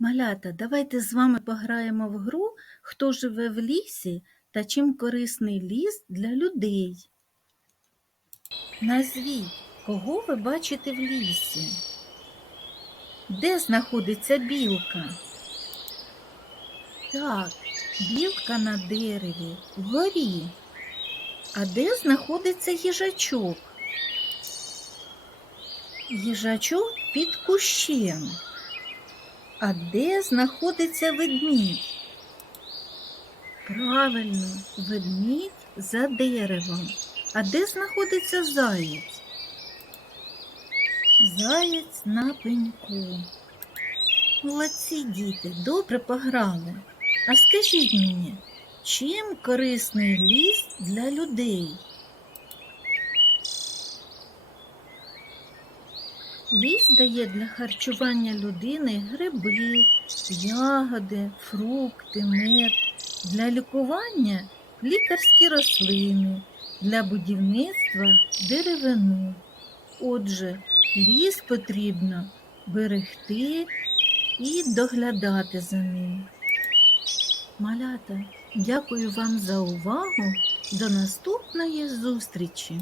Малята, давайте з вами пограємо в гру, хто живе в лісі та чим корисний ліс для людей. Назвіть, кого ви бачите в лісі? Де знаходиться білка? Так, білка на дереві, вгорі. А де знаходиться їжачок? Їжачок під кущем. А де знаходиться ведмідь? Правильно, ведмідь за деревом. А де знаходиться заєць? Заєць на пеньку. Молодці діти, добре пограли. А скажіть мені, чим корисний ліс для людей? Ліс дає для харчування людини гриби, ягоди, фрукти, мед, для лікування лікарські рослини, для будівництва деревину. Отже, ліс потрібно берегти і доглядати за ним. Малята, дякую вам за увагу. До наступної зустрічі!